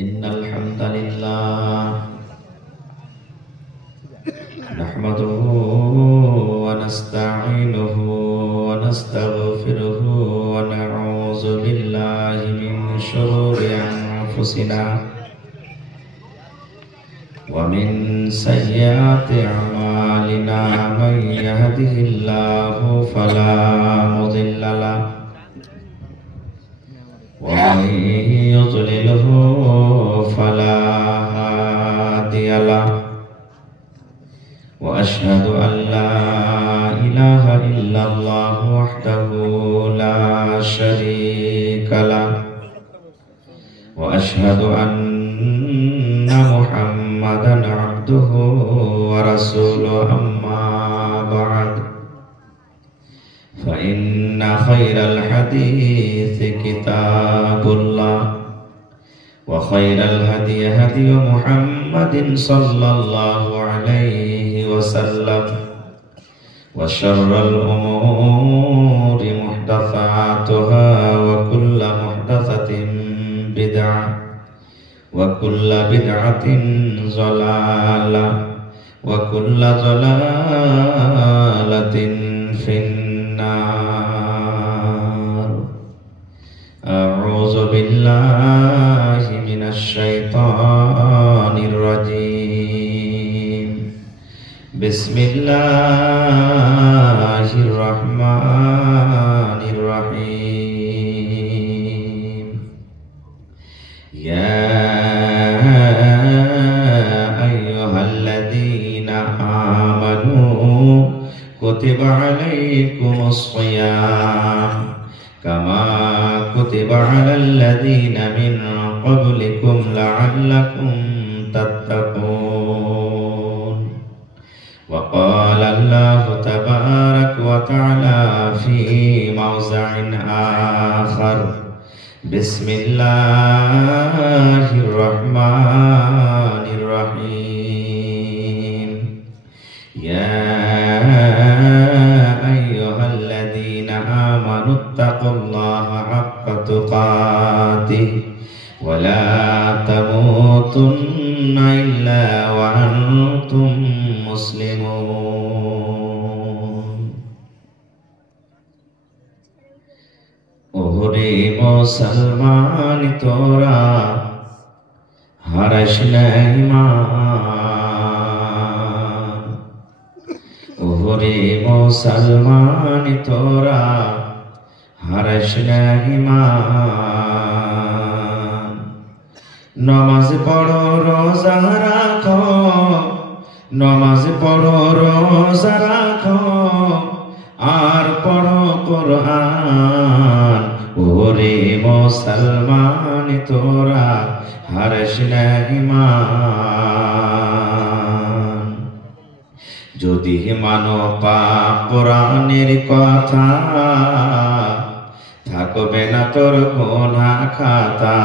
إن الحمد لله نحمده ونستعينه ونستغفره ونعوذ بالله من شرور أنفسنا ومن سيئات أعمالنا من يهده الله فلا مضل له ومن يضلله فلا هادي له وأشهد أن لا إله إلا الله وحده لا شريك له وأشهد أن محمدا عبده ورسوله أما بعد فإن خير الحديث كتاب الله وخير الهدي هدي محمد صلى الله عليه وسلم وشر الأمور محدثاتها وكل محدثة بدعة وكل بدعة ضلالة وكل ضلالة في النار. أعوذ بالله من الشيطان الرجيم. بسم الله الرحمن الرحيم. يا أيها الذين آمنوا كتب عليكم الصيام كما كتب على الذين من قبلكم لعلكم تتقون. وقال الله تبارك وتعالى في موضع آخر. بسم الله الرحمن الرحيم. يا أيها الذين آمنوا اتقوا الله حق تقاته ولا تموتن إلا وأنتم مسلمون. ওরে মুসলমান তোরা হারাস না ঈমান। ওরে মুসলমান তোরা হারাস না ঈমান। নমাজ পড়ো রোজা রাখো, নমাজ পড়ো রোজা রাখো, আর পড়ো কোরআন। ওরে মুসলমান তোরা হারাস না ঈমান। যদি মানো পাক কোরআনের কথা, থাকবে না তোর গুনাহ খাতা।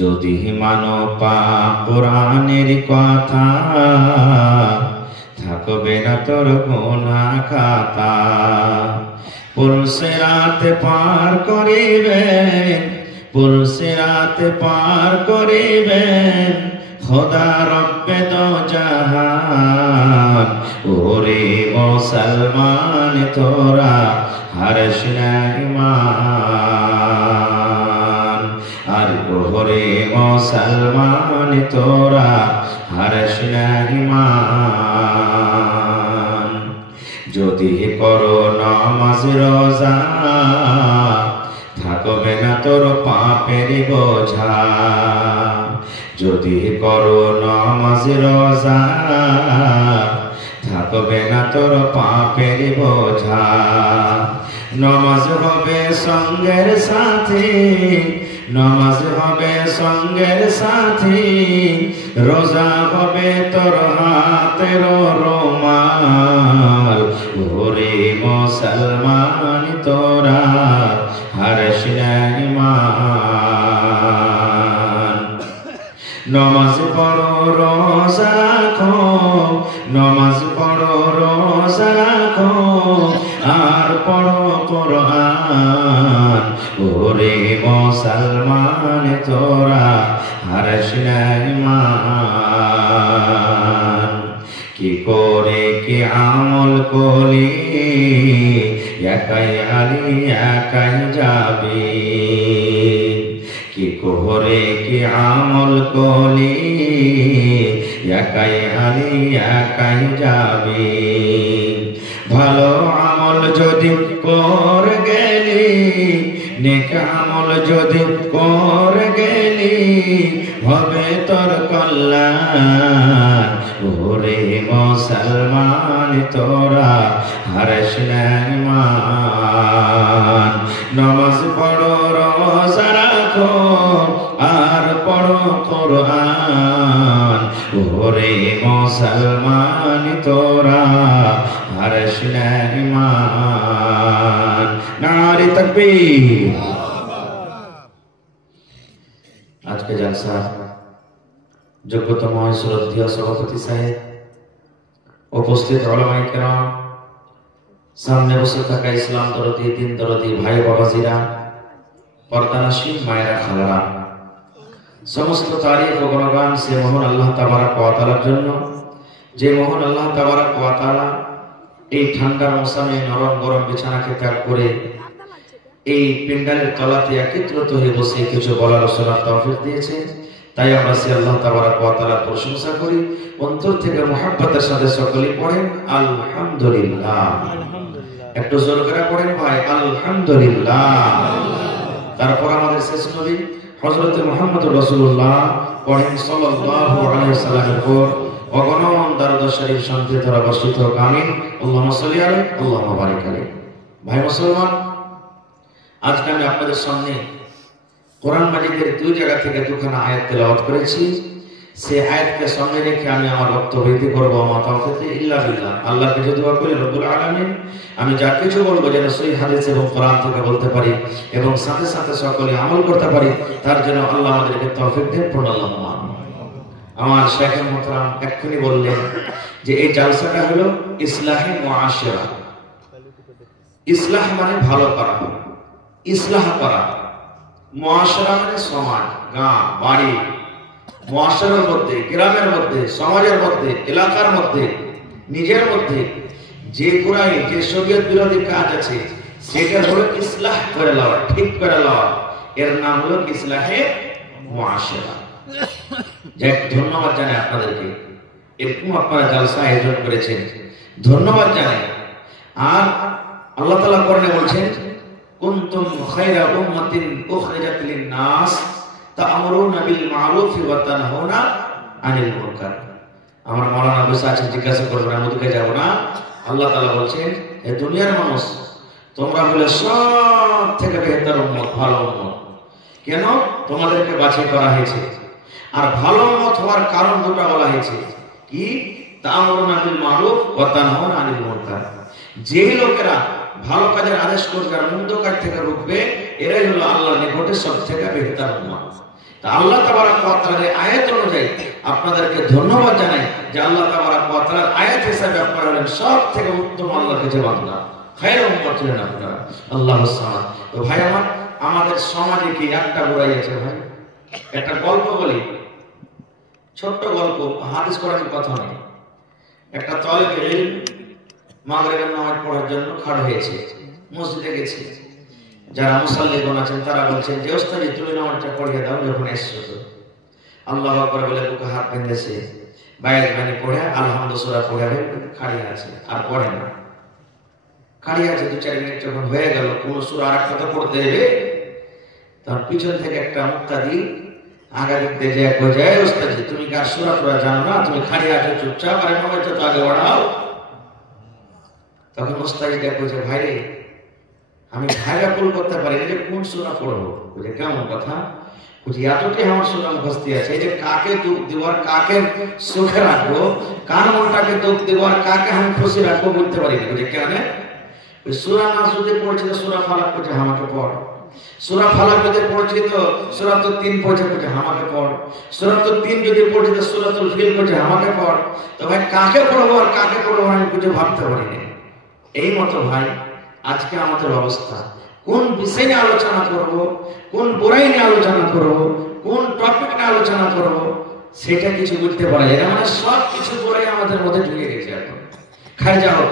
যদি মানো পাক কোরআনের কথা, থাকবে না তোর গুনাহ খাতা। পুলসিরাতে পার করিবেন, পুলসিরাতে পার করিবেন খোদা রব্বে দো জাহান। ওরে মুসলমান তোরা হারাস না ঈমান। আর ওরে মুসলমান তোরা হারাস না ঈমান। যদি করো নামাজ রোজা, থাকবে না তোর পাপের বোঝা। যদি করো নামাজ রোজা, থাকবে না তোর পাপের বোঝা। নামাজ হবে সঙ্গের সাথী, নামাজ হবে সঙ্গের সাথী। রোজা হবে তোর হাতের রুমাল। ওরে মুসলমান তোরা হারাস না ঈমান। নমাজ পড়ো রোজা রাখো, নমাজ পড়ো রোজা রাখো, আর পড়ো কোরআন। ওরে মুসলমান তোরা হারাসনা ঈমান। কি করে কি আমল করলি একাই আলী একাই যাবি। কি করে কি আমল করলি একাই আলী একাই যাবি। ভালো আমল যদি করে গেলি, নেক আমল যদি করে গেলি, হবে তোর কল্যাণ। ওরে মুসলমান তোরা হারাসনা ঈমান। নামাজ পড়ো রোজা রাখো আর পড়ো কোরআন। ওরে মুসলমান তোরা হারাসনা ঈমান। নারে তাকবীর। আজকে জলসা যোগ্যতম শ্রদ্ধেয় সভাপতি সাহেব, উপস্থিত উলামায়ে কেরাম, সামনে বসে থাকা ইসলাম দরদি দিন দরদি ভাই বাবাজিরা, পর্দানশীন মায়েরা খালারা, সমস্ত তারিফ ও গুণগান সে মহান আল্লাহ তাবারক ওয়া তাআলার জন্য, যে মহান আল্লাহ তাবারক ওয়া তাআলা এই ঠান্ডার মৌসুমে নরম গরম বিছানাকে ত্যাগ করে এই পিন্ডালের তলাতে একত্রিত হয়ে বসে কিছু বলার ও শোনার তৌফিক দিয়েছে। তাই আমরা সে আল্লাহ তাবারক ওয়া তাআলার প্রশংসা করি, অন্তর থেকে মুহাব্বতের সাথে সকলেই পড়েন আলহামদুলিল্লাহ। একটু জোর করে পড়েন ভাই আলহামদুলিল্লাহ। তারপর আমাদের শেষ নবী হযরত মুহাম্মদুর রাসূলুল্লাহ পড়েন সাল্লাল্লাহু আলাইহি ওয়াসাল্লামের উপর অগণন দরুদ শরীফ শান্তি ধারা বর্ষিত হোক, আমিন। আল্লাহুম্মা সাল্লি আলাইহি আল্লাহুম্মা বারিক আলাইহি। ভাই মুসলমান, আজকে আমি আপনাদের সামনে কোরআন মাজিদের দুই জায়গা থেকে দুখানা আয়াত তেলাওয়াত করেছি। সেই আয়াতকে সামনে রেখে আমি আমার বক্তব্য বৃদ্ধি করবো। আমার তাওফীক ইল্লা বিল্লাহ। আল্লাহকে যদি দোয়া করি রব্বুল আলামিন আমি যা কিছু বলবো যেন সহিহ হাদিস এবং কোরআন থেকে বলতে পারি এবং সাথে সাথে সকলে আমল করতে পারি, তার জন্য আল্লাহ আমাদেরকে তৌফিক দেন। পড়ুন আল্লাহুম্মা আমিন। আমার শাইখ মুহতারাম এক্ষুনি বললেন যে এই জালসাটা হলো ইসলাহে মুআশিরা। ইসলাহ মানে ভালো করা, ইসলাহ করা। মুআশিরা মানে সমাজ, গাঁ, বাড়ি, মুআশিরার মধ্যে, গ্রামের মধ্যে, সমাজের মধ্যে, এলাকার মধ্যে, নিজের মধ্যে যে বুরাই, যে শরীয়ত বিরোধী কাজ আছে সেটা হলো ইসলাহ করে লওয়া, ঠিক করে লওয়া। এর নাম হলো ইসলাহে মুআশিরা। যাই ধন্যবাদ জানাই আপনাদেরকে, এরকম আপনারা জালসা আয়োজন করেছেন, ধন্যবাদ জানাই। আর আল্লাহ তাআলা কোরআনে বলছেন কুনতুম খায়রা উম্মাতিন উখরিজাত লিন-নাস তা'মুরুনা বিল মা'রুফ ওয়া তানহাউনা আনিল মুনকার। আমার মাওলানা বসে আছেন, জিজ্ঞাসা করবেন, আমি ওদিকে যাব না। আল্লাহ তাআলা বলছেন হে দুনিয়ার মানুষ, তোমরা হলে সব থেকে বেহতর উম্মত, ভালো উম্মত। কেন? তোমাদেরকে বাছাই করা হয়েছে। আর ভালো উম্মত হওয়ার কারণ দুটো বলা হয়েছে কি? তা'মুরুনা বিল মা'রুফ ওয়া তানহাউনা আনিল মুনকার। যেই লোকেরা ভালো কাজের আদেশ করবে আর মন্দ কাজ থেকে রুখবে, এরাই হলো আল্লাহর নিকটে সবথেকে বেহতর উম্মত। তা আল্লাহ তাবারক ওয়া তাআলার আয়াত অনুযায়ী আপনাদেরকে ধন্যবাদ জানাই যে আল্লাহ তাবারক ওয়া তাআলার আয়াত হিসাবে আপনারা হলেন সবথেকে উত্তম আল্লাহর কাছে বান্দা, খায়র উম্মত হলেন আপনারা। আল্লাহুস সামাদ। তো ভাই আমার, আমাদের সমাজে কি একটা বুরাই আছে ভাই? একটা গল্প বলি, ছোট্ট গল্প, হাদিস কোরআনের কথা নেই। একটা তালিবে ইলম মাগরিবের নামাজ পড়ার জন্য খাড়া হয়েছে, মসজিদে গেছে। যারা মুসাল্লিগণ আছেন তারা বলছেন যে ওস্তাদি তুমি নামাজটা পড়িয়ে দাও যখন এসছো। তো আল্লাহু আকবার বলে বুকে হাত বেঁধেছে, বাইরে মানে পড়ে আলহামদুলিল্লাহ সূরা পড়ে খাড়িয়ে আছে, আর পড়ে না। খাড়িয়ে আছে 2-4 মিনিট যখন হয়ে গেল, কোন সূরা আরেকটা তো পড়তে হবে। তার পিছন থেকে একটা মুক্তাদি আগা দিক দিয়ে যায়, কই যায় ওস্তাদি তুমি কি আর সূরা পড়া জানো না? তুমি খাড়িয়ে আছো চুপচাপ, আর নামাজটা তো আগে পড়াও। তখন ওস্তাদিটা কইছে ভাই রে, আমি ভাইরা পুল করতে পারি না যে কোন সূরা পড়বো। বুঝে কেমন কথা? বুঝি এতটি আমার সূরা মুখস্থ আছে, এই যে কাকে দুঃখ দিব আর কাকে সুখে রাখবো, কার মনটাকে দুঃখ দিব আর কাকে আমি খুশি রাখবো বুঝতে পারি না। বুঝে কেন? ওই সূরা নাস যদি পড়ছি তো সূরা ফালাক কইছে আমাকে পড়, সূরা ফালাক যদি পড়ছি তো সূরাতুল 3 পড়ছে কইছে আমাকে পড়, সূরাতুল 3 যদি পড়ছি তো সূরাতুল ফিল কইছে আমাকে পড়। তো ভাই কাকে পড়বো আর কাকে পড়বো আমি কিছু ভাবতে পারি না। এই মতো ভাই আজকে আমাদের অবস্থা। কোন বিষয় নিয়ে আলোচনা করব, কোন বুরাই নিয়ে আলোচনা করব, কোন টপিক নিয়ে আলোচনা করব, সেটা কিছু বুঝতে পারা যায় না। মানে সব কিছু বুরাই আমাদের মধ্যে ঢুকে গেছে এখন। খাই যাও,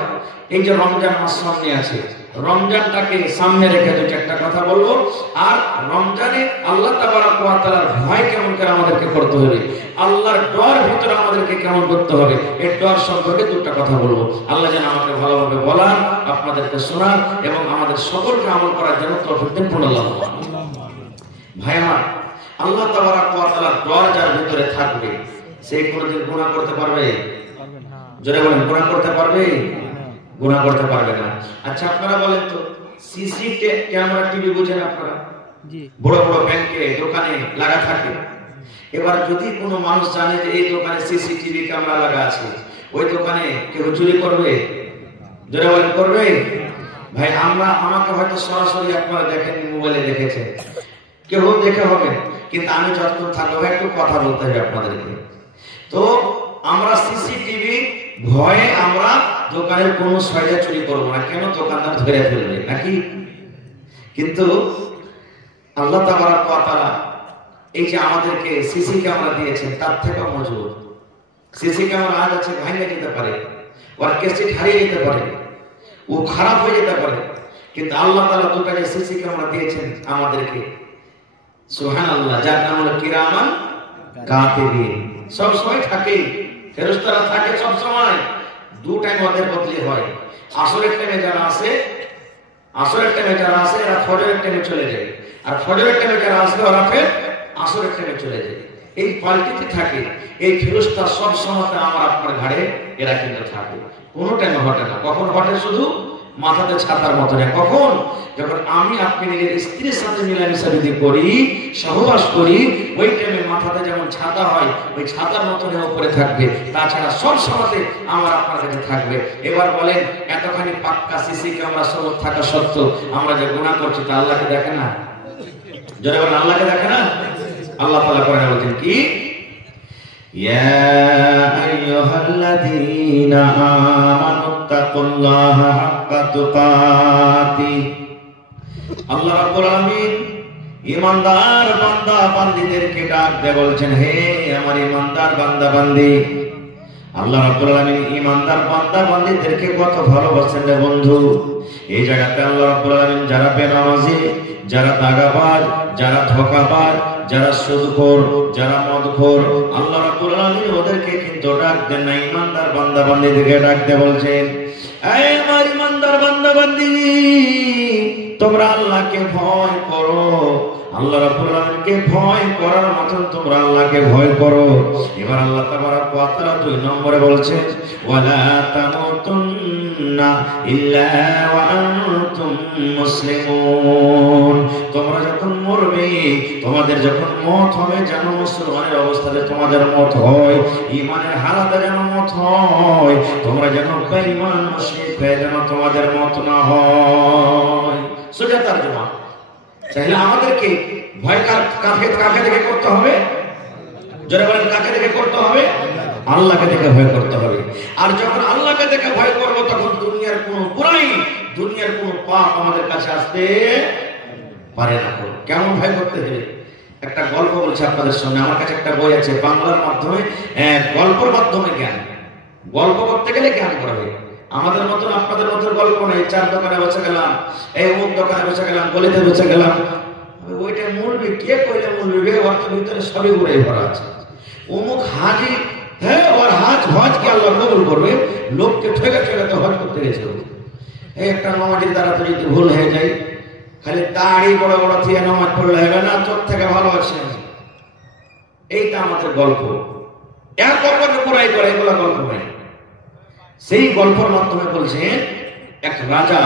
এই যে রমজান মাস সামনে আছে, রমজানটাকে সামনে রেখে দু একটা কথা বলবো। আর রমজানে আল্লাহ তাবারক ওয়া তাআলার ভয় কেমন করে আমাদেরকে করতে হবে, আল্লাহর ডর ভিতরে আমাদেরকে কেমন করতে হবে, এই ডর সম্পর্কে দুটো কথা বলবো। আল্লাহ যেন আমাকে ভালোভাবে বলার, আপনাদেরকে শোনার এবং আমাদের সকলকে আমল করার জন্য তৌফিক দেন। আল্লাহ ভাই আমার, আল্লাহ তাবারক ওয়া তাআলার ডর যার ভিতরে থাকবে সে কোনোদিন গুনাহ করতে পারবে? জোরে বলেন, গুনাহ করতে পারবে? গুনাহ করতে পারবে না। আচ্ছা আপনারা বলেন তো, সিসি ক্যামেরা টিভি বুঝেন আপনারা? জি। বড় বড় ব্যাংকে দোকানে লাগা থাকে। এবার যদি কোনো মানুষ জানে যে এই দোকানে সিসিটিভি ক্যামেরা লাগা আছে, ওই দোকানে কেউ চুরি করবে? জোরে বলেন, করবে? ভাই আমাকে হয়তো সরাসরি আপনারা দেখেন, মোবাইলে দেখেছেন, কেউ দেখে হবে, কিন্তু আমি যতক্ষণ থাকবো একটু কথা বলতে হবে আপনাদেরকে। তো আমরা সিসিটিভি ভয়ে আমরা দোকানের কোনো সয়দা চুরি করবো না। কেন? দোকানদার ধরে ফেলবে নাকি? কিন্তু আল্লাহ তাবারক ওয়া তাআলা এই যে আমাদেরকে সিসি ক্যামেরা দিয়েছেন, তার থেকে মজবুত। সিসি ক্যামেরা আজ আছে, ভাঙে যেতে পারে, ওর ক্যাসেট হারিয়ে যেতে পারে, ও খারাপ হয়ে যেতে পারে, কিন্তু আল্লাহ তাআলা দুটো যে সিসি ক্যামেরা দিয়েছেন আমাদেরকে, সুবহানাল্লাহ, যার নাম হলো কিরামান কাতিবিন, সব সময় থাকে, ফেরেশতারা থাকে সব সময়। দু টাইম ওদের বদলি হয়। আসরের টাইমে যারা আসে, এরা ফজরের টাইমে চলে যায়, আর ফজরের টাইমে যারা আসবে ওরা ফের আসরের টাইমে চলে যায়। এই পাল্টিতে থাকে। এই ফেরেশতা সব সময় আমার আপনার ঘাড়ে এরা কিন্তু থাকে, কোনো টাইমে ঘটে না। কখন ঘটে? শুধু মাথাতে ছাতার মতো না। কখন? যখন আমি আপনি নিজের স্ত্রীর সাথে মিলামিশা যদি করি, সহবাস করি, ওই টাইমে মাথাতে যেমন ছাতা হয়, ওই ছাতার মতো উপরে থাকবে। তাছাড়া সব সময় আমার আপনার কাছে থাকবে। এবার বলেন, এতখানি পাক্কা সিসি ক্যামেরা সব থাকা সত্ত্বেও আমরা যে গুনাহ করছি, তা আল্লাহকে দেখে না? যারা বলেন আল্লাহকে দেখে না? আল্লাহ তাআলা কোরআনে বলেন কি, ইয়া আইয়ুহাল্লাযীনা আমানুত্তাকুল্লাহা হাক্কা তুকাতিহ। আল্লাহ রাব্বুল আলামিন ঈমানদার বান্দা বান্দীদেরকে ডাক দিয়ে বলছেন, হে আমার ঈমানদার বান্দা বান্দী। আল্লাহ রাব্বুল আলামিন ঈমানদার বান্দা বান্দীদেরকে কত ভালোবাসেন রে বন্ধু। এই জায়গাতে আল্লাহ রাব্বুল আলামিন যারা বেনামাজি, যারা দাগাবাজ, যারা ধোঁকাবাজ, যারা সুদখোর, যারা মদখোর, আল্লাহ রাব্বুল আলামিন ওদেরকে কিন্তু ডাক দেন না, ঈমানদার বান্দা বান্দীদেরকে ডাক দিয়ে বলছেন, এই আমার ঈমানদার বান্দা বান্দী, তোমরা আল্লাহকে ভয় করো। আল্লাহ রাব্বুল আলামিনকে ভয় করার মতন তোমরা আল্লাহকে ভয় করো। এবার আল্লাহ তাবারক ওয়া তাআলা 2 নম্বরে বলছেন, ওয়ালা তামুতুন্না ইল্লা ওয়া আনতুম মুসলিমুন। তোমরা যখন মরবে, তোমাদের যখন মওত হবে, যেন মুসলমানের অবস্থাতে তোমাদের মওত হয়, ঈমানের হালাতে যেন মওত হয়, তোমরা যেন বেঈমান মুশরিক হয়ে যেন তোমাদের মওত না হয়। সোজা তরজমা। তাহলে আমাদেরকে ভয় কাকে দেখে করতে হবে? যারা বলেন কাকে দেখে করতে হবে? আল্লাহকে দেখে ভয় করতে হবে। আর যখন আল্লাহকে দেখে ভয় করব, তখন দুনিয়ার কোনো বুরাই, দুনিয়ার কোনো পাপ আমাদের কাছে আসতে পারে না। কেমন ভয় করতে হবে? একটা গল্প বলছি আপনাদের সামনে। আমার কাছে একটা বই আছে, বাংলার মাধ্যমে, গল্পের মাধ্যমে জ্ঞান। গল্প করতে গেলে জ্ঞান করবে। আমাদের মতন আপনাদের মতন গল্প নেই, চার দোকানে বসে গেলাম, এই অমুক দোকানে বসে গেলাম, গলিতে বসে গেলাম, ওইটা মূলবি কে কইলে মূলবি, ওর ভিতরে সবই ঘুরে ভরা আছে। অমুক হাজি, হ্যাঁ, ওর হজ কি আল্লাহ কবুল করবে? লোককে ঠেকে ঠেকে তো হজ করতে গেছে। এই একটা নামাজের দ্বারা তো যদি ভুল হয়ে যায়, খালি দাড়ি বড় বড় দিয়ে নামাজ পড়লে হবে না, তোর থেকে ভালো আছে। এইটা আমাদের গল্প। এর গল্পকে পুরাই করে, এগুলো গল্প নেই। সেই গল্পের মাধ্যমে বলছেন, এক রাজা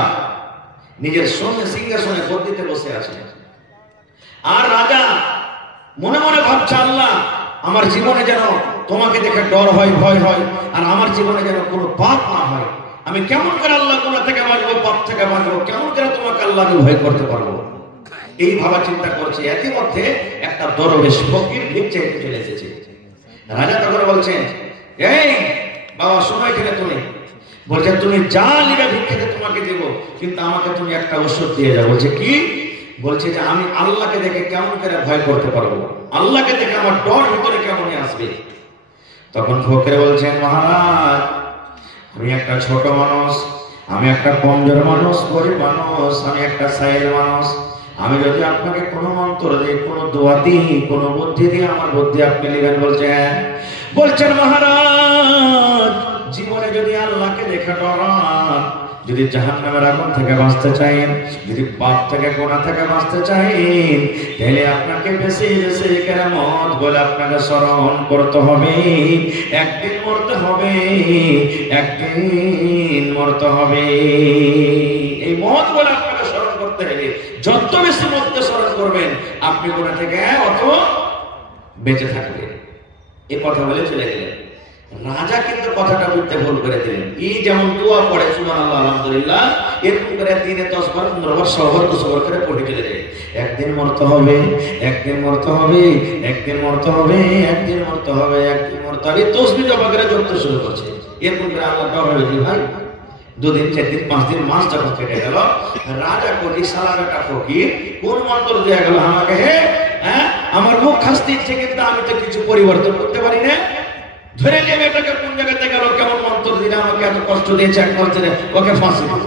নিজের সিংহাসনে গদ্দিতে বসে আছে, আর রাজা মনে মনে ভাবছে, আল্লাহ, আমার জীবনে যেন তোমাকে দেখে ডর হয়, ভয় হয়, আর আমার জীবনে যেন কোনো পাপ না হয়। আমি কেমন করে আল্লাহ গুনাহ থেকে বাঁচবো, পাপ থেকে বাঁচবো, কেমন করে তোমাকে আল্লাহকে ভয় করতে পারবো? এই ভাবা চিন্তা করছে। একই মধ্যে একটা দরবেশ ফকির ভিক্ষা চাইতে চলে এসেছে। রাজা তখন বলছেন, এই বাবা, সময় খেলে তুমি বলছে তুমি যা নিবে ভিক্ষাতে তোমাকে দেব, কিন্তু আমাকে তুমি একটা ওষুধ দিয়ে যাও। বলছে কি? বলছে যে আমি আল্লাহকে দেখে কেমন করে ভয় করতে পারবো, আল্লাহকে দেখে আমার ডর ভিতরে কেমন আসবে। তখন ফকির বলছেন মহারাজ আমি একটা ছোট মানুষ, আমি একটা কমজোর মানুষ, গরিব মানুষ, আমি একটা সাইল মানুষ, আমি যদি আপনাকে কোনো মন্ত্র দিই, কোনো দোয়া দিই, কোনো বুদ্ধি দিই, আমার বুদ্ধি আপনি নেবেন? বলছেন মহারাজ জীবনে যদি আল্লাহকে দেখে ডরান, যদি জাহান্নামের আগুন থেকে বাঁচতে চাইেন, যদি পাপ থেকে গোনাহ থেকে বাঁচতে চাইেন, তাহলে আপনাকে বেশি বেশি কেরামত বলে আপনাকে স্মরণ করতে হবে। একদিন মরতে হবে, একদিন মরতে হবে। এই মত বলে আপনাকে স্মরণ করতে হবে। যত বেশি মতকে স্মরণ করবেন আপনি গোনাহ থেকে অত বেঁচে থাকবেন। এই কথা বলে চলে গেলেন। রাজা কিন্তু কথাটা বুঝতে ভুল করে দিলেন। এই যেমন দোয়া পড়ে সুবহানাল্লাহ আলহামদুলিল্লাহ, এরকম করে দিনে 10 বার 15 বার 100 বার 200 বার করে পড়ে চলে যায়। একদিন মরতে হবে, একদিন মরতে হবে, একদিন মরতে হবে, একদিন মরতে হবে, একদিন মরতে হবে। তসবিহ জপ করে জপতে শুরু করছে। এরকম করে আল্লাহ ডর হয়ে গেল। ভাই 2 দিন 4 দিন 5 দিন মাস যখন কেটে গেল, রাজা কোটি সালা বেটা ফকির কোন মন্ত্র দেয়া গেল আমাকে? আমার মুখ খাসতে ইচ্ছে, কিন্তু আমি তো কিছু পরিবর্তন করতে পারি না। ধরে নিয়ে মেয়েটাকে কোন জায়গাতে গেল, কেমন মন্ত্র দিলে আমাকে এত কষ্ট দিয়েছে, এক মাস ধরে ওকে ফাঁসি দিল।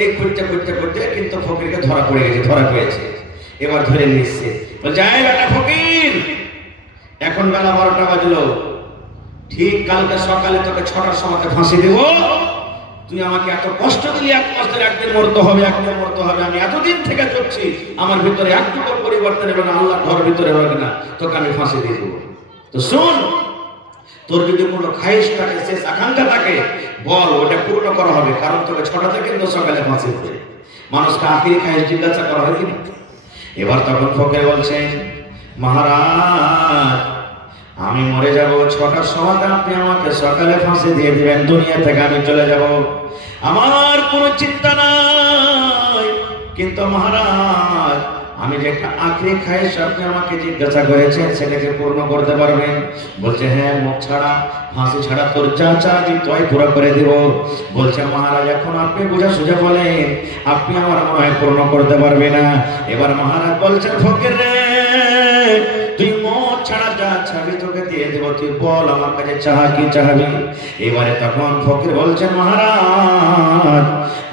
এই খুঁজতে খুঁজতে খুঁজতে কিন্তু ফকিরকে ধরা পড়ে গেছে, ধরা পড়েছে। এবার ধরে নিয়ে এসছে, বলছে এই বেটা ফকির, এখন বেলা 12টা বাজলো, ঠিক কালকে সকালে তোকে 6টার সময় ফাঁসি দেব। তুই আমাকে এত কষ্ট দিলি, এক মাস ধরে একদিন মরতে হবে, একদিন মরতে হবে। আমি এতদিন থেকে চলছি, আমার ভিতরে একটুকু পরিবর্তন হবে না, আল্লাহ ঘর ভিতরে হবে না, তোকে আমি ফাঁসি দিয়ে দেবো। তো শোন, তোর যদি কোনো খাইশ থাকে, শেষ আকাঙ্ক্ষা থাকে, বল, ওটা পূর্ণ করা হবে। কারণ তোকে 6টা কিন্তু সকালে ফাঁসি দেবে। মানুষকে আখিরি খাইশ জিজ্ঞাসা করা হয় কিনা? এবার তখন ফকির বলছেন মহারাজ আমি মরে যাব, 6টার সময় আপনি আমাকে সকালে ফাঁসি দিয়ে দিবেন, দুনিয়া থেকে আমি চলে যাব, আমার কোনো চিন্তা নাই। কিন্তু মহারাজ আমি যে একটা আখেরি খাইশ আপনি আমাকে জিজ্ঞাসা করেছেন, সেটাকে পূর্ণ করতে পারবেন? বলছে হ্যাঁ, মুখ ছাড়া, ফাঁসি ছাড়া তোর যা চাবি তাই পুরো করে দেব। বলছে মহারাজ এখন আপনি বুঝা সুঝা বলেন, আপনি আমার মনে হয় পূর্ণ করতে পারবে না। এবার মহারাজ বলছেন ফকির রে, তুই মুখ ছাড়া যা চাবি তোকে দিয়ে দেব, তুই বল আমার কাছে চাহা কি চাবি? এবারে তখন ফকির বলছেন মহারাজ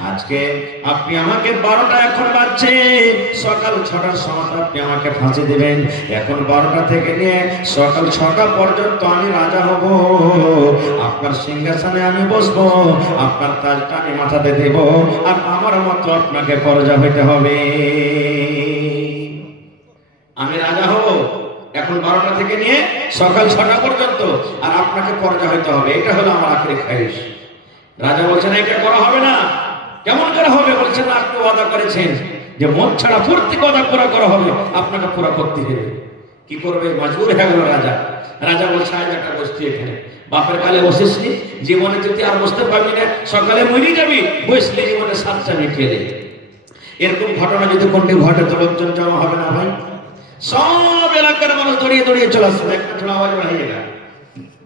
আজকে আপনি আমাকে 12টা, এখন বাজছে সকাল 6টার সময় আপনি আমাকে ফাঁসি দিবেন। এখন 12টা থেকে নিয়ে সকাল 6টা পর্যন্ত আমি রাজা হব, আপনার সিংহাসনে আমি বসবো, আপনার তাজটা আমি মাথাতে দেব, আর আমার মতো আপনাকে পরাজয় হইতে হবে। আমি রাজা হব এখন 12টা থেকে নিয়ে সকাল 6টা পর্যন্ত, আর আপনাকে পরাজয় হইতে হবে। এটা হলো আমার আখেরি খাইশ। রাজা বলছেন এটা করা হবে না। কেমন করে হবে? বলছেন আপনি ওয়াদা করেছেন যে মন ছাড়া প্রত্যেক ওয়াদা পুরো করা হবে, আপনাকে পুরো করতে হবে। কি করবে? মজবুর হয়ে গেল রাজা। রাজা বলছে আজ একটা বসতি এখানে, বাপের কালে বসিসনি, জীবনে যদি আর বসতে পারবি না, সকালে মরে যাবি, বসলে জীবনে 7টা মিটিয়ে দেবে। এরকম ঘটনা যদি কোনটি ঘটে তো লোকজন জমা হবে না ভাই? সব এলাকার মানুষ দৌড়িয়ে দৌড়িয়ে চলে আসছে। একটা থোড়া আওয়াজ বাড়াইয়েগা,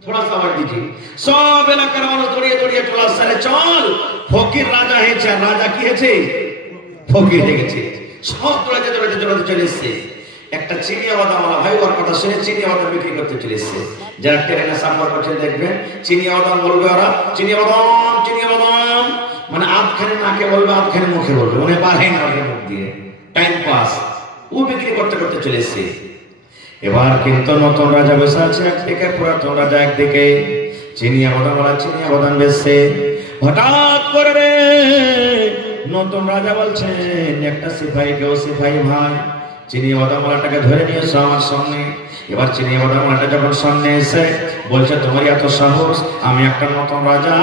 थोड़ा सा आवाज दीजिए। सब এলাকার মানুষ দৌড়িয়ে দৌড়িয়ে চলে আসছে, চল ফকির রাজা হয়েছে। রাজা কি হয়েছে? ফকির হয়ে গেছে। সব দৌড়াতে দৌড়াতে দৌড়াতে চলে এসছে। একটা চিনিয়া বাদামওয়ালা ভাই ওর কথা শুনে চিনিয়া বাদাম বিক্রি করতে চলে এসছে। যারা ট্রেনে সাফার করছেন দেখবেন চিনিয়া বাদাম বলবে ওরা, চিনিয়া বাদাম, চিনিয়া বাদাম, মানে আধখানে নাকে বলবে, আধখানে মুখে বলবে, মানে বাড়াই না মুখ দিয়ে, টাইম পাস। ও বিক্রি করতে করতে চলে এসছে। এবার কিন্তু নতুন রাজা বসে আছে একদিকে, পুরাতন রাজা একদিকে। চিনিয়া বাদামওয়ালা চিনিয়া বাদাম বেচছে। হঠাৎ করে রে নতুন রাজা বলছেন একটা সিপাহী, কেউ সিপাহী ভাই চিনিয়া বাদামওয়ালাটাকে ধরে নিয়ে এসো আমার সামনে। এবার চিনিয়া বাদামওয়ালাটা যখন সামনে এসে বলছে তোমার এত সাহস, আমি একটা নতুন রাজা,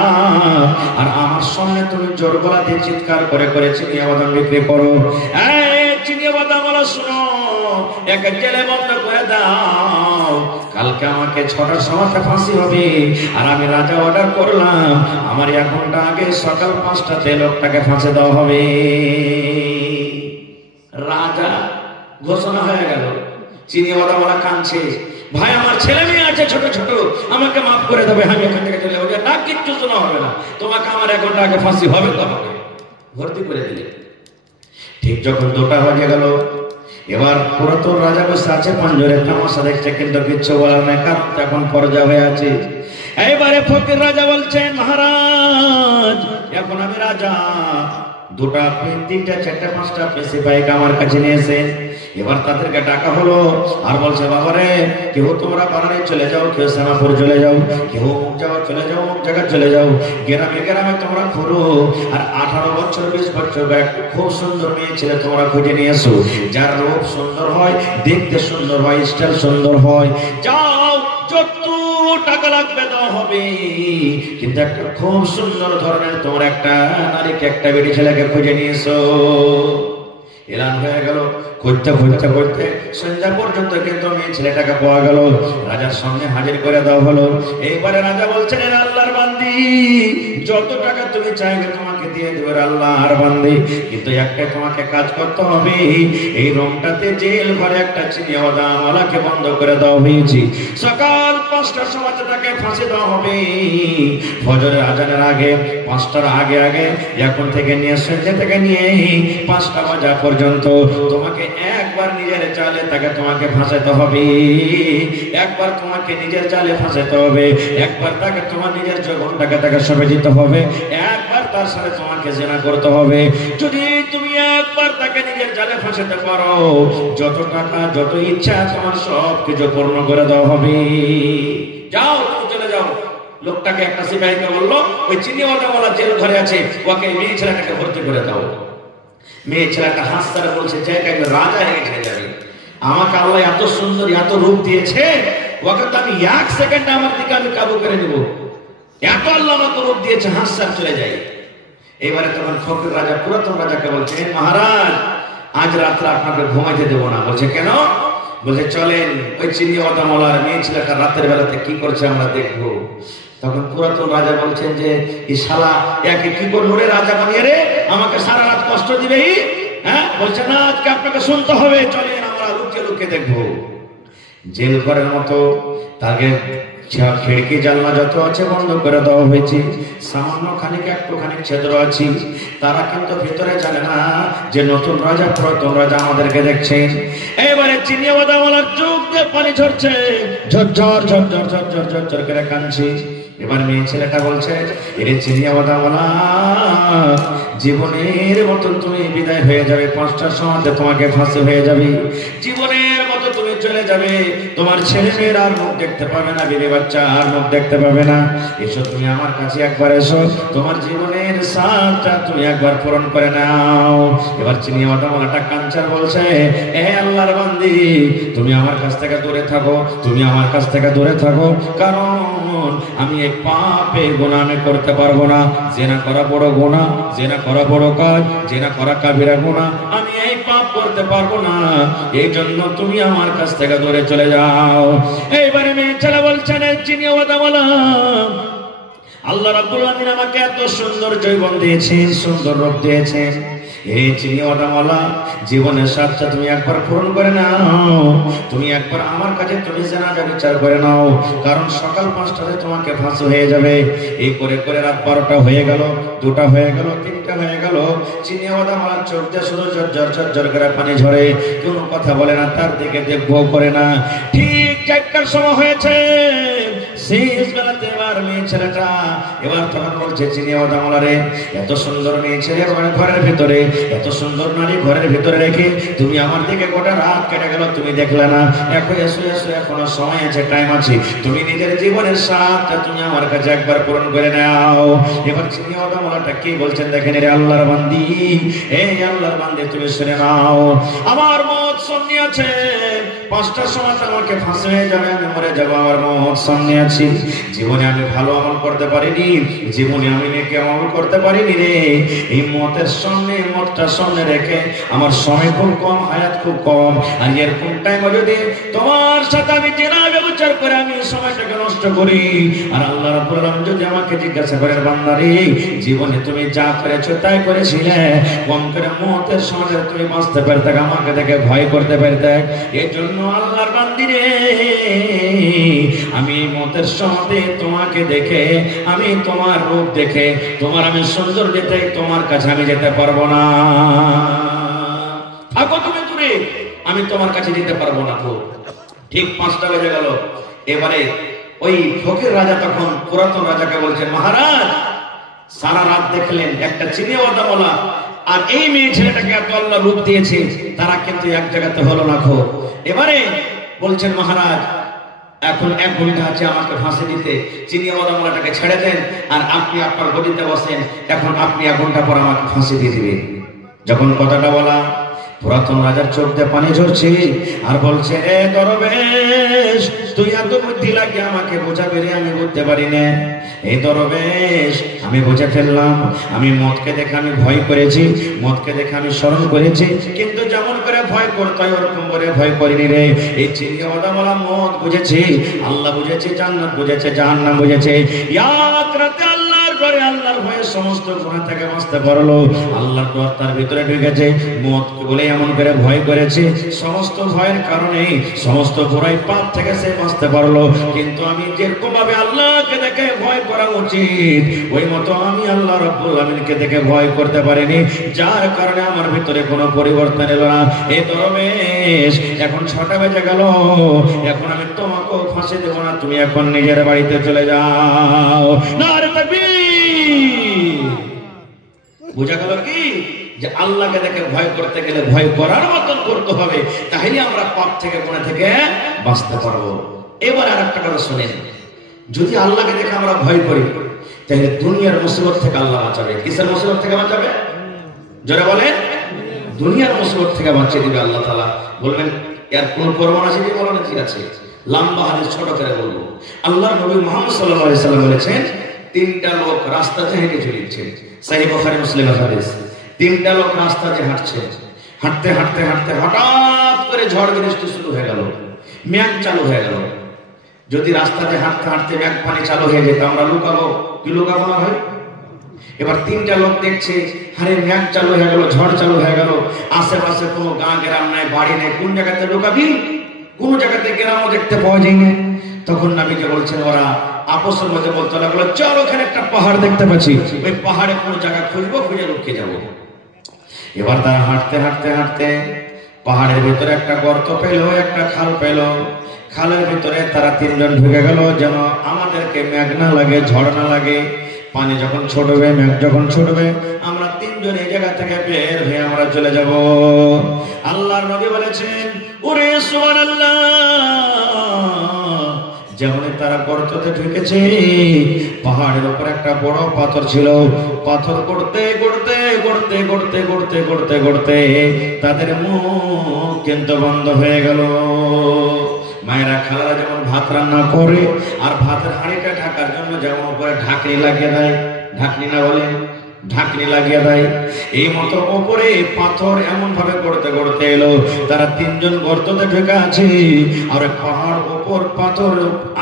আর আমার সামনে তুমি জোর গলা দিয়ে চিৎকার করে করে চিনিয়া বাদাম বিক্রি করো। এই চিনিয়া বাদামওয়ালা শোনো, এক জেলে বন্ধ করে দাও, কালকে আমাকে 6টার সময় ফাঁসি হবে, আর আমি রাজা অর্ডার করলাম আমার 1 ঘন্টা আগে সকাল 5টাতে লোকটাকে ফাঁসি দেওয়া হবে। রাজা ঘোষণা হয়ে গেল। চিনিয়া বাদামওয়ালা কাঁদছে, ভাই আমার ছেলে মেয়ে আছে ছোট ছোট, আমাকে মাফ করে দেবে, আমি এখান থেকে চলে যাবো। না, কিচ্ছু শোনা হবে না, তোমাকে আমার 1 ঘন্টা আগে ফাঁসি হবে তো হবে, ভর্তি করে দিলে। ঠিক যখন 2টা বাজে গেল, এবার পুরাতন রাজা বসে আছে পাঞ্জরে, তামাশা দেখছে, কিন্তু কিচ্ছু বলার নাই, কারণ এখন পর্যা হয়ে আছে। এইবারে ফকির রাজা বলছেন, মহারাজ এখন আমি রাজা, 2টা 3টা 4টা 5টা সিপাহীকে আমার কাছে নিয়েছে। এবার তাদেরকে ডাকা হলো, আর বলছে, বাবারে কেউ তোমরা পাহাড়ে চলে যাও, কেউ সেনাপুর চলে যাও, কেউ অমুক জায়গা চলে যাও, অমুক জায়গা চলে যাও, গ্রামে গ্রামে তোমরা ঘুরো, আর 18 বছর 20 বছর একটা খুব সুন্দর মেয়ে ছেলে তোমরা খুঁজে নিয়ে এসো, যার রূপ সুন্দর হয়, দেখতে সুন্দর হয়, স্টাইল সুন্দর হয়, যাও যত টাকা লাগবে দেওয়া হবে, কিন্তু একটা খুব সুন্দর ধরনের তোমার একটা নারীকে, একটা বেটি ছেলেকে খুঁজে নিয়ে এসো। এলান হয়ে গেল, খুঁজতে খুঁজতে খুঁজতে সন্ধ্যা পর্যন্ত কিন্তু মেয়ে ছেলেটাকে পাওয়া গেল, রাজার সামনে হাজির করে দেওয়া হলো। এইবারে রাজা বলছেন, আল্লাহর বান্দি, যত টাকা তুমি চাইবে তোমাকে দিয়ে দেবে আল্লাহর বান্দি, কিন্তু একটা তোমাকে কাজ করতে হবে, এই রুমটাতে জেল ঘরে একটা চিনিওয়ালাকে বন্ধ করে দেওয়া হয়েছে, সকাল 5টার সময় তাকে ফাঁসি দেওয়া হবে, ফজরের আজানের আগে, 5টার আগে আগে, এখন থেকে নিয়ে সন্ধ্যা থেকে নিয়ে 5টা বাজা পর্যন্ত তোমাকে একবার নিজের চালে তাকে তোমাকে ফাঁসাতে হবে, একবার তোমাকে নিজের চালে ফাঁসাতে হবে, একবার তাকে তোমার নিজের জীবনটাকে তাকে সঁপে দিতে হবে, একবার তার সাথে তোমাকে জেনা করতে হবে। যদি তুমি একবার তাকে নিজের জালে ফাঁসাতে পারো, যত টাকা যত ইচ্ছা তোমার সব কিছু পূর্ণ করে দেওয়া হবে। যাও, তুমি চলে যাও। লোকটাকে একটা সিপাহীকে বললো, ওই চিনিওয়ালা জেল ঘরে আছে, ওকে মেয়ে ছেলেটাকে ভর্তি করে দাও। মেয়ে ছেলেটা হাসতে বলছে, জায়গায় রাজা হয়ে যাবে, আমাকে আল্লাহ এত সুন্দর এত রূপ দিয়েছে, ওকে তো আমি 1 সেকেন্ডে আমার দিকে আমি কাবু করে নেব, এত আল্লাহ আমাকে রূপ দিয়েছে, হাসতে চলে যাই। এবারে তখন ফকির রাজা পুরাতন রাজাকে বলছে, মহারাজ আজ রাত্রে আপনাকে ঘুমাইতে দেবো না। বলছে, কেন? বলছে, চলেন ওই চিনিওয়ালার মেয়ে ছেলেটা রাতের বেলাতে কি করছে আমরা দেখবো। তখন পুরাতন রাজা বলছেন যে, এই শালা একে কি করলো রে রাজা বানিয়ে রে, আমাকে সারা রাত কষ্ট দিবে। হ্যাঁ, বলছে, না আজকে আপনাকে শুনতে হবে, চলেন আমরা লুকিয়ে লুকিয়ে দেখবো। জেল ঘরের মতো তাকে খিড়কি জানলা যত আছে বন্ধ করে দেওয়া হয়েছে, সামান্য খানিক একটুখানি ছিদ্র আছে, তারা কিন্তু ভিতরে জানে না যে নতুন রাজা পুরাতন রাজা আমাদেরকে দেখছেন। এবারে চিনিওয়ালার চোখ দিয়ে পানি ঝরছে, ঝরঝর ঝরঝর ঝরঝর ঝরঝর করে কাঁদছে। এবার মেয়ে ছেলেটা বলছে, এরে চিনিওয়ালা, জীবনের মতো তুমি বিদায় হয়ে যাবে, 5টার সময় তোমাকে ফাঁসি হয়ে যাবে, জীবনের মতো তুমি চলে যাবে, তোমার ছেলে মেয়ের আর মুখ দেখতে পাবে না, বিবি বাচ্চা আর মুখ দেখতে পাবে না। এসো তুমি আমার কাছে একবার এসো, তোমার জীবনের সাথটা তুমি একবার পূরণ করে নাও। এবার চিনিওয়ালাটা কাঞ্চার বলছে, এ আল্লাহর বান্দি, তুমি আমার কাছ থেকে দূরে থাকো, তুমি আমার কাছ থেকে দূরে থাকো, কারণ আমি এক পাপে গুনাহ আমি করতে পারবো না, জেনা করা বড় গুনাহ, জেনা করা বড় কাজ, জেনা করা কাবিরা গুনাহ, আমি এই পাপ করতে পারবো না, এই জন্য তুমি আমার কাছ থেকে দূরে চলে যাও। এইবারে মেয়ে ছেলে বলছেন, চিনিওয়ালা, আল্লাহ রাব্বুল আমিন আমাকে এত সুন্দর যৌবন দিয়েছেন, সুন্দর রূপ দিয়েছেন, এই চিনিওয়ালা জীবনের স্বাদটা তুমি একবার পূরণ করে নাও, তুমি একবার আমার কাছে তুমি জানাজা বিচার করে নাও, কারণ সকাল 5টায় তোমাকে ফাঁসি হয়ে যাবে। এই করে করে রাত 12টা হয়ে গেল, 2টা হয়ে গেল, 3টা হয়ে গেল, চিনিওয়ালা চোখ দিয়ে শুধু ঝরঝর ঝরঝর করে পানি ঝরে, কোনো কথা বলে না, তার দিকে দেখবো করে না। ঠিক 4টার সময় হয়েছে, শেষ বেলাতে এবার মেয়ে ছেলেটা এবার তখন বলছে, চিনিওয়ালা রে, এত সুন্দর মেয়ে ছেলে ঘরের ভিতরে, এত সুন্দর নারী ঘরের ভিতরে রেখে তুমি আমার দিকে গোটা রাত কেটে গেল, তুমি দেখলে না, এখন এসো এসো, এখনো সময় আছে, টাইম আছে, তুমি নিজের জীবনের স্বাদটা তুমি আমার কাছে একবার পূরণ করে নাও। এবার চিনিওয়ালাটা কি বলছেন দেখেন, রে আল্লাহর বান্দি, এই আল্লাহর বান্দি তুমি শুনে নাও, আমার মত সামনে আছে, 5টার সময় আমাকে ফাঁসি হয়ে যাবে, আমি মরে যাবো, আমার মত সামনে আছে, জীবনে আমি ভালো আমল করতে পারিনি, জীবনে আমি নেকি আমল করতে পারিনি রে, এই মতের সামনে, মতটা সামনে রেখে আমার সময় খুব কম, হায়াত খুব কম, আর এরকম টাইমে যদি তোমার সাথে আমি জেনা ব্যবচার করে আমি সময়টাকে নষ্ট নষ্ট করি। আর আল্লাহ রাব্বুল আলামিন যদি আমাকে জিজ্ঞাসা করেন বান্দারে জীবনে তুমি যা করেছো তাই করেছিলে, কম করে মওতের সময় তুমি বাঁচতে পারতে, আমাকে দেখে ভয় করতে পারতে। এই জন্য আল্লাহর বান্দিরে আমি মওতের সময় তোমাকে দেখে, আমি তোমার রূপ দেখে, তোমার আমি সৌন্দর্য দেখে তোমার কাছে আমি যেতে পারবো না। থাকো তুমি দূরে, আমি তোমার কাছে যেতে পারবো না। তো ঠিক 5টা বেজে গেল। এবারে ওই ফকির রাজা তখন পুরাতন রাজাকে বলছেন, মহারাজ সারা রাত দেখলেন একটা চিনিওয়ালা আর এই মেয়ে ছেলেটাকে এত আল্লাহ রূপ দিয়েছে, তারা কিন্তু এক জায়গাতে হলো না। খো এবারে বলছেন মহারাজ এখন 1 ঘন্টা আছে আমাকে ফাঁসি দিতে, চিনিওয়ালাটাকে ছেড়ে দেন আর আপনি আপনার গদিতে বসেন, এখন আপনি 1 ঘন্টা পর আমাকে ফাঁসি দিয়ে দিবেন। যখন কথাটা বলা পুরাতন রাজার চোখ দিয়ে পানি ঝরছে আর বলছে, এ দরবেশ তুই এত বুদ্ধি লাগে আমাকে বোঝাবে রে, আমি বুঝতে পারি না। এই দরবেশ আমি বুঝে ফেললাম, আমি মদকে দেখে আমি ভয় করেছি, মদকে দেখে আমি স্মরণ করেছি, কিন্তু যেমন করে ভয় করতে হয় ওরকম করে ভয় করিনি রে। এই চিনিওয়ালা মদ বুঝেছি, আল্লাহ বুঝেছে, জান্নাত বুঝেছে, জাহান্নাম বুঝেছে। এক রাতে আল্লাহর ঘরে আল্লাহর ভয়ে সমস্ত গুনাহ থেকে বাঁচতে পারলো। আল্লাহর দর তার ভিতরে ঢুকেছে, মদকে বলে এমন করে ভয় করেছে, সমস্ত ভয়ের কারণে সমস্ত বুরাই পাপ থেকে সে বাঁচতে পারলো। কিন্তু আমি যেরকম ভাবে আল্লাহকে দেখে ভয় করা উচিত ওই মতো আমি আল্লাহ রাব্বুল আমিনকে দেখে ভয় করতে পারিনি, যার কারণে আমার ভিতরে কোনো পরিবর্তন এলো না। এই দরবেশ এখন 6টা বেজে গেল, এখন আমি তোমাকেও ফাঁসি দেব না, তুমি এখন নিজের বাড়িতে চলে যাও। নারে তাকবীর! বুঝা গেল কি যে আল্লাহকে দেখে ভয় করতে গেলে ভয় করার মতন করতে হবে, তাহলে আমরা পাপ থেকে গুনাহ থেকে বাঁচতে পারবো। এবার আরেকটা কথা শুনেন, যদি আল্লাহকে দেখে আমরা ভয় করি তাহলে দুনিয়ার মুসিবত থেকে আল্লাহ বাঁচাবে। কিসের মুসিবত থেকে বাঁচাবে? যারা বলেন দুনিয়ার মুসিবত থেকে বাঁচিয়ে দিবে আল্লাহ তাআলা। বলবেন এর কোন প্রমাণ আছে? কি বলেন ঠিক আছে, লম্বা হাদিস ছোট করে বলবো। আল্লাহর নবী মুহাম্মদ সাল্লাল্লাহু আলাইহি সাল্লাম বলেছেন, 3টা লোক রাস্তাতে হেঁটে চলছে, সহিহ বুখারী মুসলিমের হাদিস। 3টা লোক রাস্তাতে হাঁটছে, হাঁটতে হাঁটতে হাঁটতে হঠাৎ করে ঝড় বৃষ্টি শুরু হয়ে গেল, মেঘ চালু হয়ে গেল। যদি রাস্তাতে হাঁটতে হাঁটতে মেঘ পানি চালু হয়ে যেত আমরা লুকাবো, কি লুকাবো না ভাই? এবার 3টা লোক দেখছে, আরে মেঘ চালু হয়ে গেল, ঝড় চালু হয়ে গেল, আশেপাশে কোনো গাঁ গ্রাম নাই, বাড়ি নেই, কোন জায়গাতে লুকাবি? কোন জায়গাতে গ্রামও দেখতে পাওয়া যায় না। তখন নবীকে বলছেন, ওরা আপসের মধ্যে বলতে লাগলো, চল ওখানে একটা পাহাড় দেখতে পাচ্ছি, ওই পাহাড়ে কোনো জায়গা খুঁজবো, খুঁজে লুকিয়ে যাবো। এবার তারা হাঁটতে হাঁটতে হাঁটতে পাহাড়ের ভিতরে একটা গর্ত পেল, একটা খাল পেল। খালের ভিতরে তারা 3 জন ঢুকে গেল, যেন আমাদেরকে মেঘ না লাগে, ঝড় না লাগে। পানি যখন ছুটবে, মেঘ যখন ছুটবে, আমরা 3 জন এই জায়গা থেকে বের হয়ে আমরা চলে যাব। আল্লাহর নবী বলেছেন, ওরে সুবহানাল্লাহ, যেমন তারা গর্ততে ঢুকেছে, পাহাড়ের উপর একটা বড় পাথর ছিল। পাথর করতে করতে করতে করতে করতে করতে করতে তাদের মুখ কিন্তু বন্ধ হয়ে গেল। মায়েরা খালারা যেমন ভাত রান্না করে আর ভাতের হাঁড়িটা ঢাকার জন্য যেমন উপরে ঢাকনি লাগিয়ে দেয়, ঢাকনি না বলেন, ঢাকনি লাগিয়ে দেয়, এই মতো উপরে পাথর এমন ভাবে করতে করতে এলো। তারা 3 জন গর্ততে ঢুকে আছে, আর পাহাড় উপর পাথর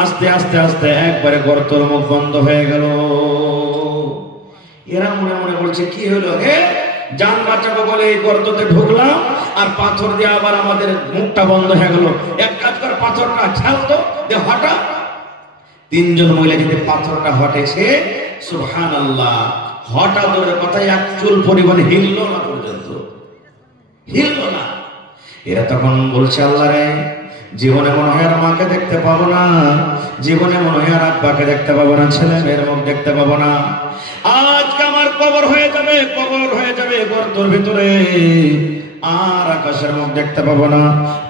আস্তে আস্তে আস্তে একবারে গর্তর মুখ বন্ধ হয়ে গেল। এরা মনে মনে বলছে, কি হলো হে, জান বাঁচাবো বলে এই গর্ততে ঢুকলাম আর পাথর দিয়ে আবার আমাদের মুখটা বন্ধ হয়ে গেল। এক কাজ কর, পাথরটা ছাড়তো দে, হঠাৎ 3 জন মহিলা যদি পাথরটা হটেছে, সুবহানাল্লাহ, হঠাৎ ওর কথায় 1 চুল পরিমাণে হিলল না, পর্যন্ত হিলল না। এরা তখন বলছে, আল্লাহ রে, জীবনে মনে হয় আর মাকে দেখতে পাবো না, জীবনে মনে হয় আর আব্বাকে দেখতে পাবো না, ছেলে মেয়ের মুখ দেখতে পাবো না। আজকে আমার কবর হয়ে যাবে, কবর হয়ে যাবে গর্তের ভিতরে, আর আকাশের মুখ দেখতে পাবো না।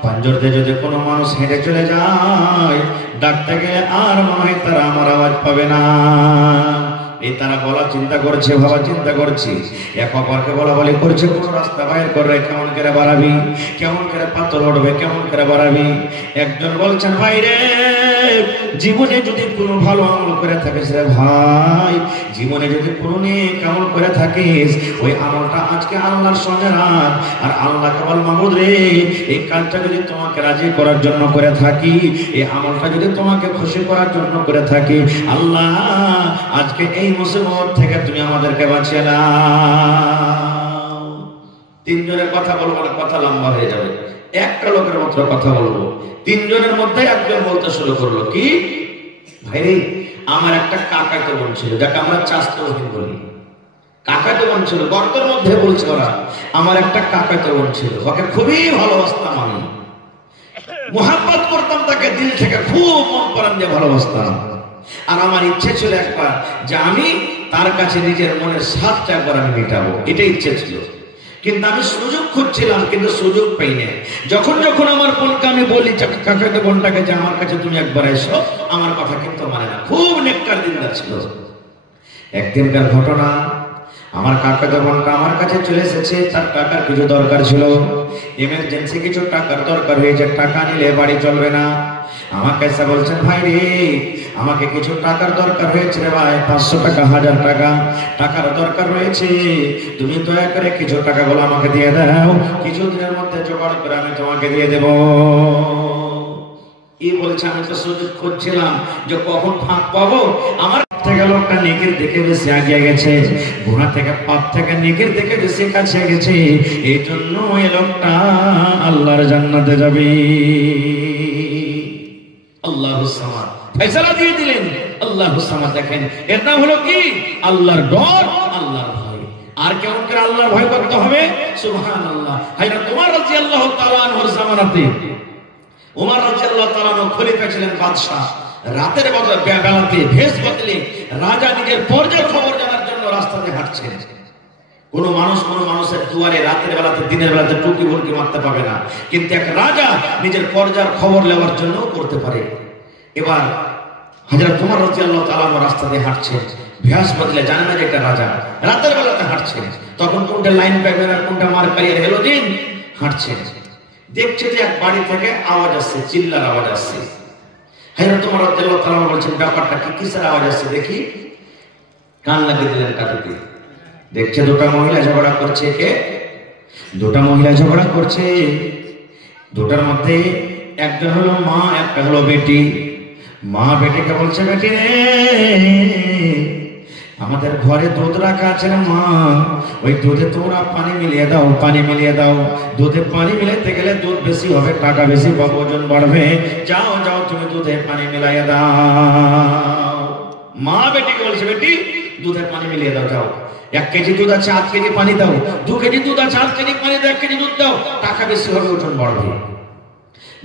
পাঞ্জর দিয়ে যদি কোনো মানুষ হেঁটে চলে যায়, ডাকতে গেলে আর মনে হয় তারা আমার আওয়াজ পাবে না। এই তারা বলা চিন্তা করছে, ভাবা চিন্তা করছে, এক অপরকে বলা বলি করছে, কোন রাস্তা বাইর করে, কেমন করে বাড়াবি, কেমন করে পাথর উঠবে, কেমন করে বাড়াবি। একজন বলছেন, ভাই রে, জীবনে যদি কোনো ভালো আমল করে থাকিস রে ভাই, জীবনে যদি কোনো নেক আমল করে থাকিস, ওই আমলটা আজকে আল্লাহর সঙ্গে রাখ। আর আল্লাহকে বল, মাবুদ রে, এই কাজটা যদি তোমাকে রাজি করার জন্য করে থাকি, এই আমলটা যদি তোমাকে খুশি করার জন্য করে থাকি, আল্লাহ আজকে এই মুসিবত থেকে তুমি আমাদেরকে বাঁচিয়ে নাও। তিনজনের কথা বলবো না, কথা লম্বা হয়ে যাবে। একটা লোকের মাত্র কথা বলবো। তিনজনের মধ্যে একজন বলতে শুরু করলো, কি ভাই, আমার একটা কাকাতো বোন ছিল, যাকে আমরা চাচাতো বোন বলি। কাকাতো বোন ছিল, গর্তের মধ্যে বলছে ওরা, আমার একটা কাকাতো বোন ছিল, ওকে খুবই ভালোবাসতাম আমি, মোহাব্বত করতাম তাকে দিল থেকে, খুব মন প্রাণ দিয়ে ভালোবাসতাম। আর আমার ইচ্ছে ছিল একবার যে আমি তার কাছে নিজের মনের স্বাদটা একবার আমি মেটাবো, এটাই ইচ্ছে ছিল। কিন্তু আমি সুযোগ খুঁজছিলাম, কিন্তু সুযোগ পাই না। যখন যখন আমার বোনকে আমি বলি, কাকাতো বোনটাকে, যে আমার কাছে তুমি একবার এসো, আমার কথা কিন্তু মানে না। খুব নেককার দিনটা ছিল। একদিনকার ঘটনা, আমার কাকাতো বোনটা আমার কাছে চলে এসেছে। তার টাকার কিছু দরকার ছিল, এমার্জেন্সি কিছু টাকার দরকার হয়েছে, টাকা নিলে বাড়ি চলবে না। আমাকে এসে বলছেন, ভাই রে, আমাকে কিছু টাকার দরকার হয়েছে রে ভাই, 500 টাকা, 1000 টাকা টাকার দরকার রয়েছে, তুমি দয়া করে কিছু টাকাগুলো আমাকে দিয়ে দাও, কিছুদিনের মধ্যে জোগাড় করে আমি তোমাকে দিয়ে দেব। এই বলছে, আমি তো সুযোগ খুঁজছিলাম যে কখন ফাঁক পাবো। আমার থেকে লোকটা নেকের দেখে বেশি এগিয়ে গেছে, গুনাহ থেকে পাপ থেকে নেকের দেখে বেশি কাছে গেছে, এই জন্য এই লোকটা আল্লাহর জান্নাতে যাবে। আল্লাহুস সামাদ ফয়সালা দিয়ে দিলেন। আল্লাহুস সামাদ, দেখেন এর নাম হলো কি? আল্লাহর ডর, আল্লাহর ভয়। আর কেমন করে আল্লাহর ভয় করতে হবে? সুবহানাল্লাহ। হযরত ওমর রাদিয়াল্লাহু তাআলা আনহুর জামানাতে, ওমর রাদিয়াল্লাহু তাআলা আনহু খলিফা ছিলেন, বাদশা। রাতের বেলাতে ভেষ বদলে রাজা নিজের পর্যায়ের খবর জানার জন্য রাস্তাতে হাঁটছেন। কোন মানুষের দুয়ারে রাতের বেলাতে, দিনের বেলাতে টুকি ভুলকি মারতে পাবে না, কিন্তু এক রাজা নিজের পর্যায়ের খবর নেওয়ার জন্য করতে পারে। এবার হযরত ওমর রাদিয়াল্লাহু তাআলা আনহু রাস্তাতে হাঁটছেন, ভেষ বদলে, জানে না যে এটা রাজা, রাতের বেলাতে হাঁটছেন। তখন কোনটা লাইন পাইবেন আর কোনটা মার কালিয়ে হেলো দিন হাঁটছেন। দেখছে যে এক বাড়ি থেকে আওয়াজ আসছে, চিল্লার আওয়াজ আসছে। হযরত ওমর রাদিয়াল্লাহু তাআলা বলছেন, ব্যাপারটা কি, কিসের আওয়াজ আসছে দেখি। কান লাগিয়ে দিলেন কাটিতে। দেখছে দুটা মহিলা ঝগড়া করছে। কে? দুটা মহিলা ঝগড়া করছে। দুটার মধ্যে একজন হলো মা, একটা হলো বেটি। মা বেটিকে বলছে, বেটি রে, আমাদের ঘরে দুধ রাখা আছে না মা, ওই দুধে তোমরা পানি মিলিয়ে দাও, পানি মিলিয়ে দাও। দুধে পানি মিলাইতে গেলে দুধ বেশি হবে, টাকা বেশি পাবো, ওজন বাড়বে। যাও যাও, তুমি দুধে পানি মিলাইয়া দাও। মা বেটিকে বলছে, বেটি দুধে পানি মিলিয়ে দাও, যাও। 1 কেজি দুধ আছে, 8 কেজি পানি দাও। 2 কেজি দুধ আছে, 8 কেজি পানি দাও। 1 কেজি দুধ দাও, টাকা বেশি হবে, ওজন বাড়বে।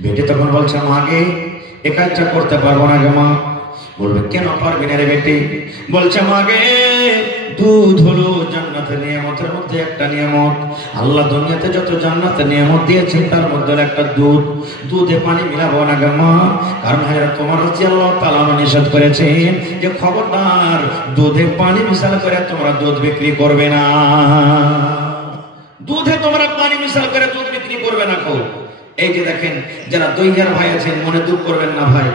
বেটি তখন বলছে, মা গে, এ কাজটা করতে পারবো না গে মা। বলবে, কেন পারবি না রে বেটি? বলছে, মা গে, দুধ হলো জান্নাতের নিয়ামতের মধ্যে একটা নিয়ামত। আল্লাহ দুনিয়াতে যত জান্নাতের নিয়ামত দিয়েছেন তার মধ্যে একটা দুধ। দুধে পানি মিলাবো না গে মা, কারণ হযরত ওমর রাদিয়াল্লাহু তাআলা নিষেধ করেছেন যে খবরদার দুধে পানি মিশাল করে তোমরা দুধ বিক্রি করবে না। দুধে তোমরা পানি মিশাল করে দুধ বিক্রি করবে না। এই যে দেখেন, যারা দইয়ার ভাই আছেন, মনে দুঃখ করবেন না ভাই,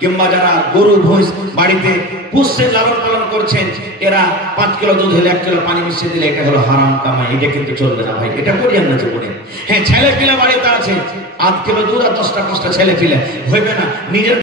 কিংবা যারা গরু ভৈঁস বাড়িতে পুষছেন, লালন পালন করছেন, এরা 5 কিলো দুধ হলে 1 কিলো পানি মিশিয়ে দিলে এটা হলো হারাম কামাই। এটা কিন্তু চলবে না ভাই, এটা করিয়েন না জীবনে। হ্যাঁ, ছেলে পিলা বাড়িতে আছে, 8 কিলো দুধ আর 10টা 5টা ছেলে পিলে হইবে না। নিজের